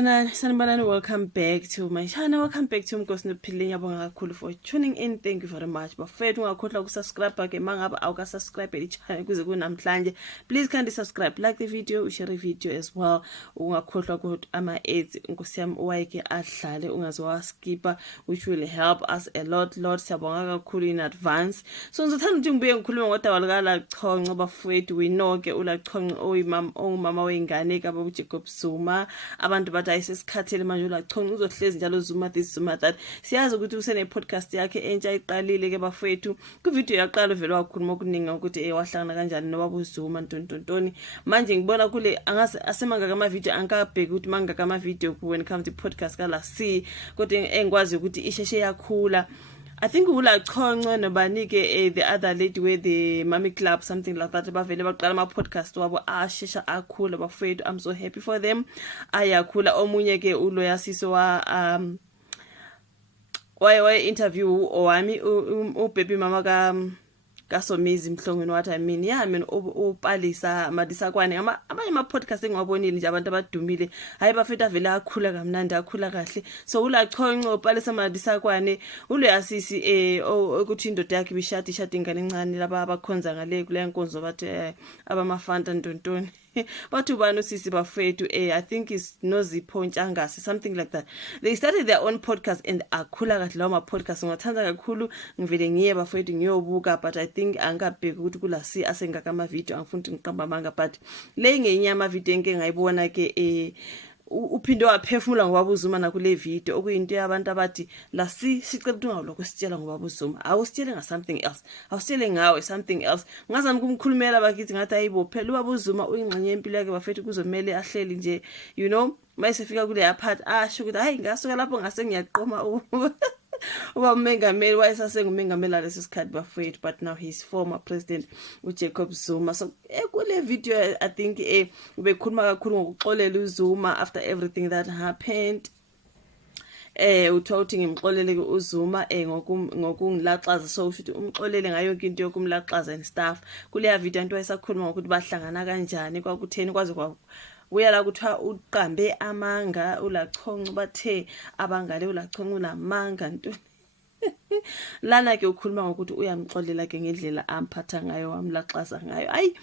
Sanibonani, welcome back to my channel. Welcome back to Nkosi Nophilile. Ngiyabonga kakhulu for tuning in. Thank you very much. Bafethu ungakhohlwa ukusubscribe ke mangabe awukasubscribe le channel kuze kunamhlanje. Please kindly subscribe, like the video, share the video as well. Ungakhohlwa ukuthi ama-ads Nkosi yami uwayeke adlale ungaziwaskipa, which will help us a lot. Siyabonga kakhulu in advance. So ngizothanda ukuthi ngibuye ngikhulume ngodaba lukaLachonco bafethu. We know ke uLachonco ongumama wengane kaBaba Jacob Zuma. Abantu bathi ayisesikhathele manje uLachonco uzohlezi njalo Zuma this Zuma that. Siyazi ukuthi usene podcast yakhe entsha iqalile ke bafethu. Ku video yaqala vele wakhuluma okuningi ukuthi wahlangana kanjani noBaba Zuma ntontoni. Manje ngibona kule angaze asemangaka ama video angabheka ukuthi mangaka ama video when it comes to podcast kala see kodwa engikwazi ukuthi isheshe yakhula. I think uLachonco nobanike the other lady with the Mommy Club, something like that. Bavele baqala ama podcast wabo ashesha akhula bafethu. I'm so happy for them. Ayakhula omunye ke uLoyasiso wa interview owami ubaby mama kaSomizi Mhlongweni what I mean. Yeah, I mean upalisa Madisakwane amanye ama podcast engiwabonile nje abantu abadumile. Hayi bafethu avele akhula kamnandi akhula kahle. So uLachonco upalisa Madisakwane uLoyasisi ukuthi indoda yakhe bishadi ingane encane laba abakhonza ngale kule nkonzo bathi abamafanta ntontoni. Bathu bani usisi bafethu I think is Nozipho Ntshangase something like that. They started their own podcast and akhula kahle lawo ma podcast ngiwathanda kakhulu ngivele ngiye bafethu ngiyobuka but I think angabheka ukuthi kula si asengaka ama video angifuni ngiqamba manga but le ngenye ama video enke ngayibona ke uphinde waphefumula ngoBaba Zuma nakule video okuyinto yabantu abathi la sicela ukuthi ungawuloko sitshela ngoBaba Zuma awusitshele nga something else awusitshele ngawe something else ngazami kumkhulumela bakithi ngathi ayibo phela uBaba Zuma uyingxenye empilo yakhe bafethu kuzomela ahleli nje you know mayisefika kule yaphat asho ukuthi hayi ngasuka lapho ngase ngiyaqoma uba umengameli wayesasengumengameli lesi sikhathi bafethu but now he's former president uJacob Zuma. So kule video I think ubekhuluma kakhulu ngokuxolela uZuma after everything that happened. Uthi ngimxolele ke uZuma ngokungilaxaza so usho umxolele ngayo yonke into yokumlaxaza and stuff. Kule video into wayesakhuluma ngokuthi bahlangana kanjani kwakutheni kwaze uyala kuthiwa uqambe amanga uLachonco bathe abangale uLachonco unamanga nto lana ke ukhuluma ngokuthi uyamxolela ke ngendlela amphatha ngayo wamlaxaza ngayo. Ayi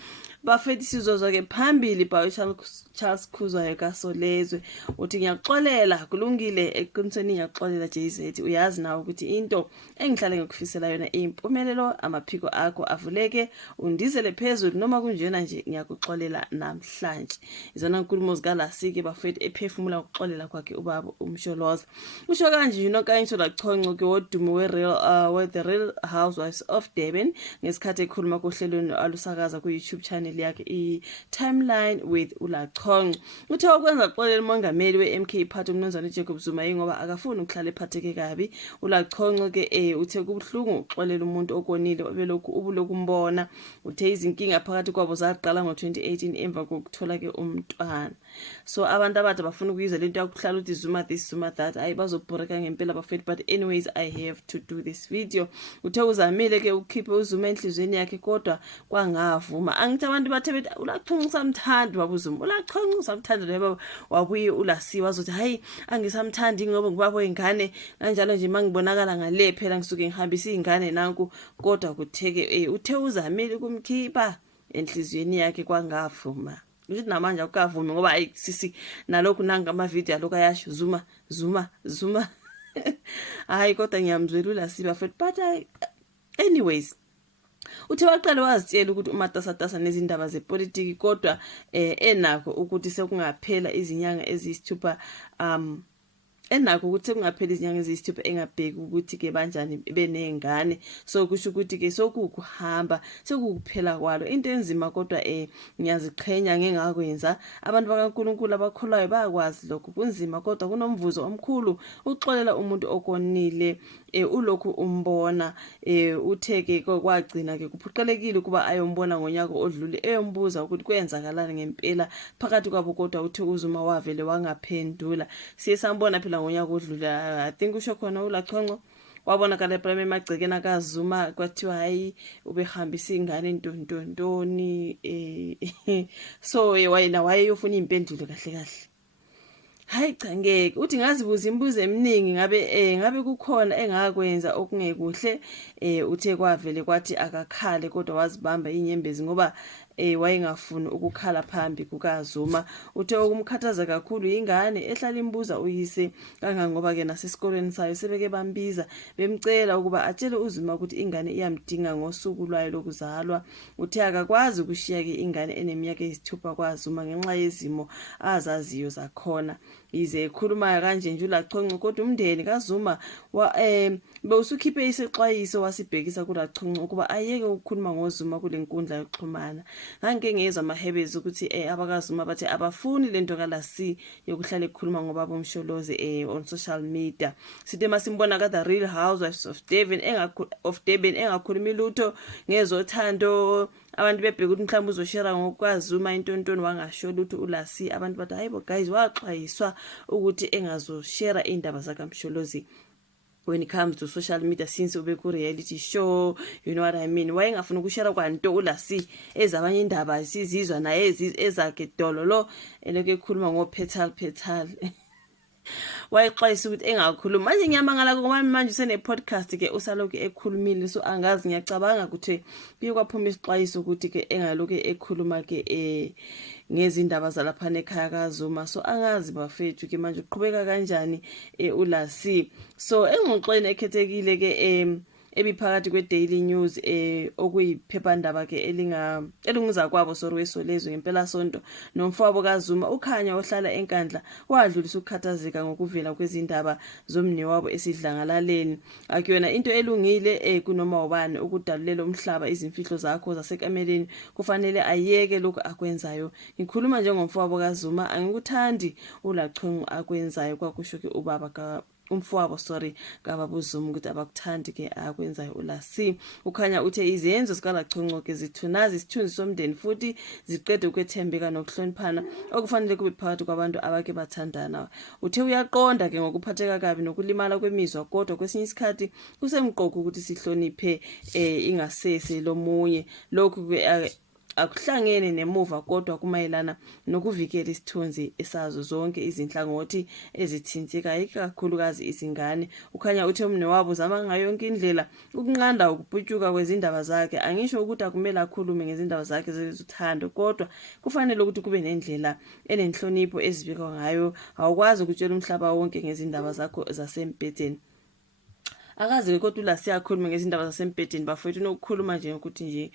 bafethi sizozwa ke phambili ba Charles Khuzwayo kaSolezwe uthi ngiyaxolela kulungile eqinisweni ngiyaxolela JZ uyazi nawe ukuthi into engihlale ngikufisela yona impumelelo amaphiko akho avuleke undizele phezulu noma kunjena nje ngiyakuxolela namhlanje. Izona nkulumo zikaLasike bafethi ephefumula ukuxolela kwakhe ubaba uMsholoza usho kanje yinokanye uLachonco ke wodumo we the Real Housewives of Durban ngesikhathi ekhuluma kohlelweni alusakaza ku YouTube channel yakhe i-Timeline with uLachonco. Uthe ukwenza xolela umongameli we-MK Party umnumzana uJacob Zuma ngoba akafuni ukuhlala ephatheke kabi. uLachonco ke uthe kubhlungu uxolela umuntu okonile obelokhu ubulokumbona. Uthe izinkinga phakathi kwabo zaqala ngo-2018 emva kokuthola ke umntwana. So abantu abathi bafuna ukuyizwa lento yakuhlala uthi Zuma this Zuma that ayibazobhoreka ngempela bafethu but anyways I have to do this video. Uthe uzamile ke ukukhipha uZuma enhlizweni yakhe kodwa kwangavuma. Angithi abantu bathe bethi uLachonco samthanda uBaba Zuma uLachonco samthanda leba wabuye uLasiwa azothi hayi angisamthandi ngoba ngubaba wengane kanjalo nje mangibonakala ngale phela ngisuke ngihambisa izingane nanku kodwa kutheke uthe uzamile ukumkhipha enhlizweni yakhe kwangavuma. Ngithi namanje akavumi ngoba ayisisi nalokhu nanga ama video aloko ayasho Zuma hayi kodwa ngiyamzwela uLasiwa futhi but anyways uthe waqala wazitshela ukuthi umatasatasa nezindaba zepolitiki kodwa enakho ukuthi sekungaphela izinyanga eziyisithupha enakho ukuthi kungaphela izinyanga eziyisithupha engabheki ukuthi ke banjani benengane. So kusho ukuthi ke sokukuhamba sekukuphela kwalo into enzima kodwa ngiyaziqhenya ngengakwenza. Abantu bakaNkulunkulu abakholayo bayakwazi lokho kunzima kodwa kunomvuzo omkhulu uxolela umuntu okonile ulokhu umbona. Utheke kwagcina ke kuphuqelekile kuba ayombona ngonyaka odlule eyombuza ukuthi kwenzakalani ngempela phakathi kwabo kodwa uthe uZuma wavele wangaphendula. Siyesambona phela ngonyaka odlule I think usho khona uLachonco wabonakala phela emagcekeni akaZuma kwathiwa hayi ubehambisa ingane ntontoni so wayena wayeyofuna impendulo kahle kahle. Hayi hayi cha ngeke, uthi ngazibuza imibuzo eminingi ngabe kukhona engakwenza okungekuhle. Uthe kwavele kwathi akakhale kodwa wazibamba inyembezi ngoba wayengafuni ukukhala phambi kukaZuma. Uthe okumkhathaza kakhulu ingane ehlala imbuza uyise kangangoba ke nasesikoleni sayo sebeke bambiza bemcela ukuba atshele uZuma ukuthi ingane iyamdinga ngosuku lwayo lokuzalwa. Uthe akakwazi ukushiya ke ingane eneminyaka eyisithupha kwaZuma ngenxa yezimo azaziyo zakhona. Ize ekhuluma kanje nje uLachonco kodwa umndeni kaZuma bewusukhiphe isexwayiso wasibhekisa kuLachonco ukuba ayeke ukukhuluma ngoZuma kule nkundla yokuxhumana. Ngake ngezwe amahebezi ukuthi abakaZuma bathi abafuni lento kaLasi yokuhlala ekhuluma ngobaba uMsholozi on social media. Sithe masimbona ka The Real Housewives of Durban engakhulumi lutho ngezothando, abantu bebheka ukuthi mhlawumbe uzoshare ngokwaZuma intontoni wangasho lutho uLasi. Abantu bathi hayibo guys, waxwayiswa ukuthi engazoshare indaba zakaMsholozi when it comes to social media since ube ku reality show, you know what I mean. Wayengafuna ukushare kwanto uLasi ezabanye indaba sizizwa naye ezakhe dololo eloke ekhuluma ngopetal wayexwayisa ukuthi engakhuluma. Manje ngiyamangala ngoba manje usene podcast ke usaloke ekhulumile, so angazi ngiyacabanga ukuthi kuye kwaphuma isixwayiso ukuthi ke engaloke ekhuluma ke ngezindaba zalapha ekhaya kaZuma. So angazi bafethu ke manje uqhubeka kanjani uLasi. So engxoxweni ekhethekile ke ebiphakathi kweDaily News okuyiphephandaba ke elinguza kwabo wesolezwe ngempela sonto nomfowabo kaZuma uKhanya ohlala eNkandla wadlulisa ukukhathazeka ngokuvela kwezindaba zomnewabo esidlangalaleni. Akuyona into elungile kunoma ubani ukudalulela umhlaba izimfihlo zakho zasekameleni, kufanele ayeke lokho akwenzayo. Ngikhuluma njengomfowabo kaZuma, angikuthandi uLachonco akwenzayo, kwakusho ke ubaba umfowabo kababa uZuma ukuthi abakuthandi ke akwenzayo uLasi. uKhanya uthe izenzo zikaLachonco ke zithunaza isithunzi somndeni futhi ziqede ukwethembeka nokuhloniphana okufanele kube phakathi kwabantu abake bathandana. Uthe uyaqonda ke ngokuphatheka kabi nokulimala kwemizwa, kodwa kwesinye isikhathi kusemqoka ukuthi sihloniphe ingasese lomunye. Lokhu ke akuhlangene nemuva kodwa kumayelana nokuvikela isithunzi esazo zonke izinhlangothi ezithinthekayo, ikakhulukazi izingane. uKhanya uthe umnewabo uzama ngayo yonke indlela ukunqanda ukubhutyuka kwezindaba zakhe. Angisho ukuthi akumele akhulume ngezindaba zakhe zezothando, kodwa kufanele ukuthi kube nendlela enenhlonipho ezibikwa ngayo. Awukwazi ukutshela umhlaba wonke ngezindaba zakho zasempedeni. Akazi kodwa uLasi yakhuluma ngezindaba zasempedeni bafethu, nokukhuluma nje ukuthi nje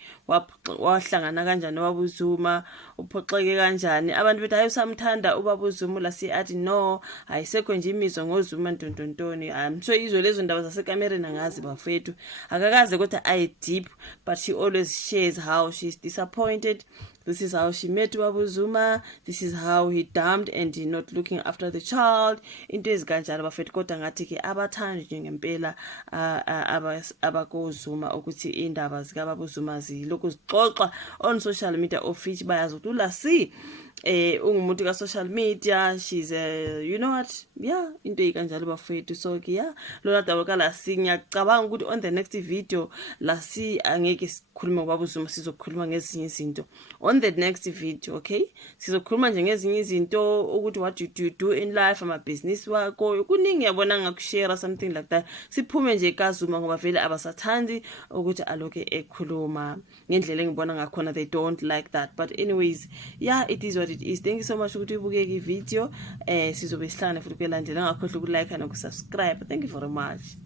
wahlangana kanjani nobaba uZuma, uphoxeke kanjani. Abantu bethi hayi usamthanda ubaba uZuma. uLasi athi no, ayisekho nje imizwa ngoZuma ntontontoni. So izwe lezo ndaba zasekamereni angazi bafethu, akakaze kodwa aye deep, but she always shares how she's disappointed. This is how she met ubaba uZuma, this is how he dumped and not looking after the child. Into ezikanjalo bafethu, kodwa ngathi ke abathandi nje ngempela abakoZuma ukuthi indaba zikababa uZuma zilokhu zixoxa on social media of which bayazi ukuthi uLasi ungumuntu ka social media, she's you know what, yeah, into ikanjalo bafethu. So ke yeah, lona daba kaLasi ngiyacabanga ukuthi on the next video Lasi angeke sikhulume ngobaba uZuma, sizokhuluma ngezinye izinto on the next video. Okay, sizokhuluma nje ngezinye izinto ukuthi what you do in life, amabhizinisi wakho, kuningi yabona ngakushare something like that. Siphume nje kaZuma ngoba vele abasathandi ukuthi aloke ekhuluma ngendlela engibona ngakhona, they don't like that. But anyways, yeah, it is what it is. Thank you so much ukuthi ubukeke i video. Sizobe sihlangana futhi kulandela, ungakhohlwa ukulike nokusubscribe. Thank you very much.